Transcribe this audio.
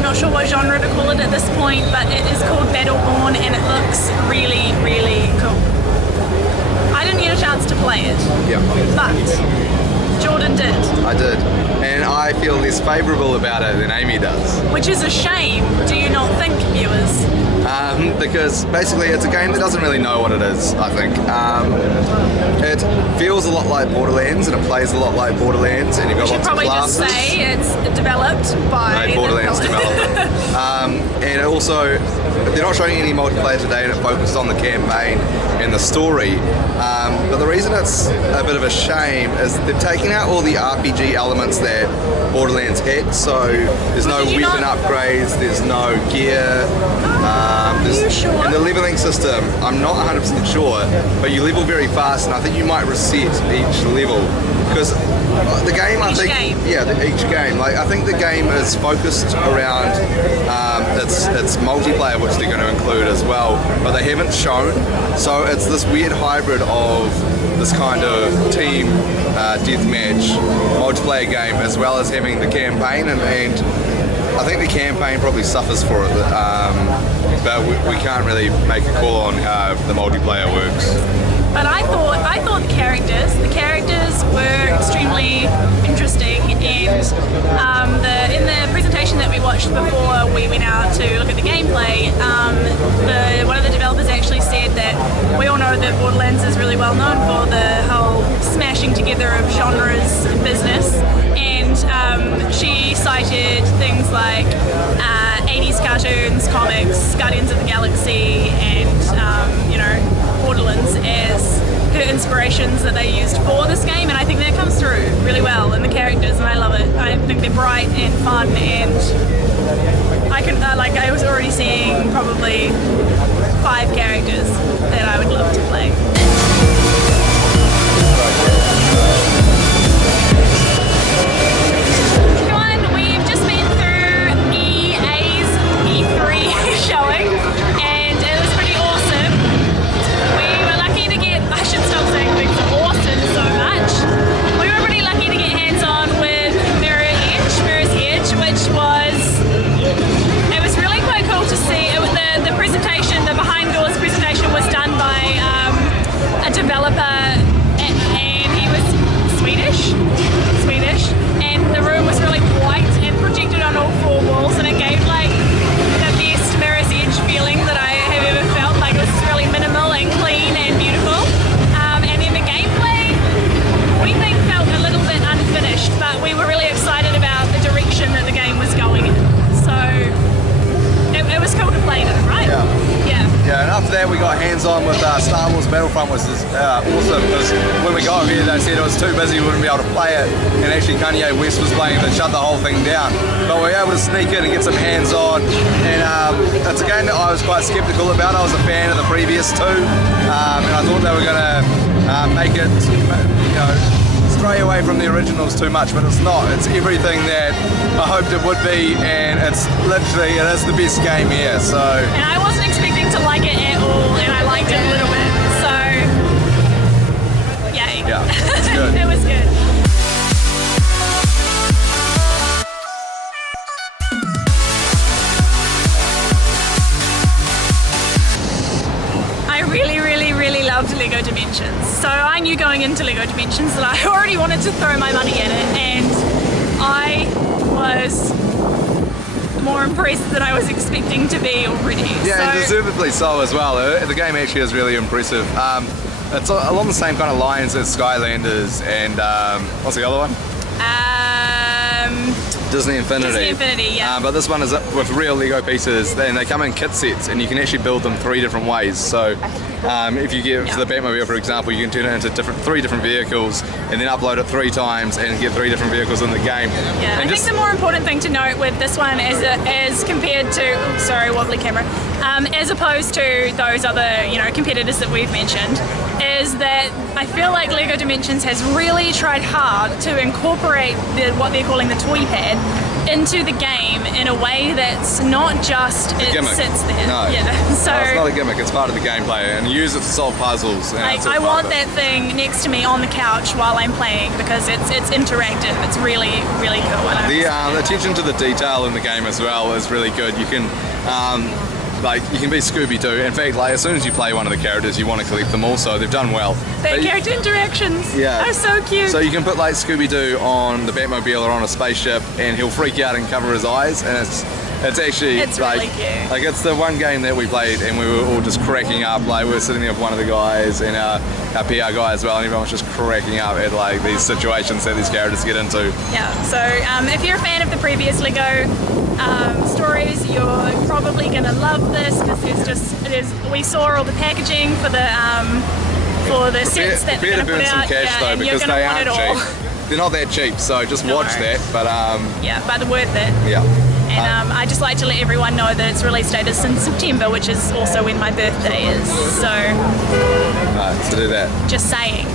Not sure what genre to call it at this point, but it is called Battleborn and it looks really, really cool. I didn't get a chance to play it, but Jordan did. I did, and I feel less favourable about it than Amy does. Which is a shame, do you not think, viewers? Because basically it's a game that doesn't really know what it is, I think. It feels a lot like Borderlands and it plays a lot like Borderlands, and you've got lots of classes. Probably just say it's developed by Borderlands developer. And also, they're not showing any multiplayer today, and it focused on the campaign and the story. But the reason it's a bit of a shame is they've taken out all the RPG elements that Borderlands had. So there's no weapon upgrades, there's no gear. Are you sure? And the leveling system, I'm not 100% sure, but you level very fast, and I think you might reset each level. Because the game, each game. Like, I think the game is focused around its multiplayer, which they're going to include as well, but they haven't shown. So it's this weird hybrid of this kind of team deathmatch multiplayer game, as well as having the campaign, and I think the campaign probably suffers for it. But we can't really make a call on how the multiplayer works. But I thought the characters were extremely interesting, and in the presentation that we watched before we went out to look at the gameplay, one of the developers actually said that we all know that Borderlands is really well known for the whole smashing together of genres business, and she cited things like 80s cartoons, comics, Guardians of the Galaxy, and Borderlands as her inspirations that they used for this game, and I think that comes through really well in the characters, and I love it. I think they're bright and fun, and I was already seeing probably 5 characters that I would love to play. We've just been through EA's E3 showing, and it was pretty awesome. We were lucky to get, I should stop saying things are awesome so much. We were pretty lucky to get hands-on with Mirror's Edge, which it was really quite cool to see. The presentation, the behind doors presentation was done by a developer, and he was Swedish, and the room was really white and projected on all 4 walls, and it gave like the best Mirror's Edge feeling that I have ever felt. Like, it was really minimal and clean and beautiful. And then the gameplay, we think, felt a little bit unfinished, but we were really excited about the direction that the game was going in. So it was cool to play it, right? Yeah, and after that we got hands-on with Star Wars Battlefront, which is awesome, because when we got here they said it was too busy, we wouldn't be able to play it, and actually Kanye West was playing it and shut the whole thing down. But we were able to sneak in and get some hands-on, and it's a game that I was quite skeptical about. I was a fan of the previous 2, and I thought they were going to make it, stray away from the originals too much, but it's not. It's everything that I hoped it would be, and it is the best game here. So. And I wasn't expecting to like it at all, and I liked it a little bit. So, yay. Yeah, it's good. It was good. I really loved LEGO Dimensions. So I knew going into LEGO Dimensions that I already wanted to throw my money at it, and I was more impressed than I was expecting to be already. Yeah, and deservedly so as well. The game actually is really impressive. It's along the same kind of lines as Skylanders and what's the other one? Disney Infinity. Disney Infinity, yeah. But this one is with real Lego pieces, and they come in kit sets, and you can actually build them 3 different ways. So if you get the Batmobile, for example, you can turn it into 3 different vehicles, and then upload it 3 times and get 3 different vehicles in the game. Yeah, I think the more important thing to note with this one is as compared to, wobbly camera, as opposed to those other, competitors that we've mentioned, is that I feel like LEGO Dimensions has really tried hard to incorporate what they're calling the toy pad into the game in a way that's not just it gimmick. Sits there. No. Yeah. So No, it's not a gimmick, it's part of the gameplay, and you use it to solve puzzles. And I want that thing next to me on the couch while I'm playing because it's interactive. It's really, really cool. The attention to the detail in the game as well is really good. You can you can be Scooby-Doo. In fact, as soon as you play one of the characters, you want to collect them all, so they've done well. The character interactions are so cute. So you can put Scooby-Doo on the Batmobile or on a spaceship, and he'll freak out and cover his eyes, and it's actually really cute. It's the one game that we played, and we were all just cracking up. We were sitting there with one of the guys and our PR guy as well, and everyone was just cracking up at these situations that these characters get into. Yeah. So if you're a fan of the previous LEGO stories, you're probably gonna love this because we saw all the packaging for the sets that they're gonna put out. Cash, though, and because you're gonna they want aren't it all. cheap. They're not that cheap, so just watch that. But but worth it. Yeah. And I just like to let everyone know that its release date is in September, which is also when my birthday is. So so do that. Just saying.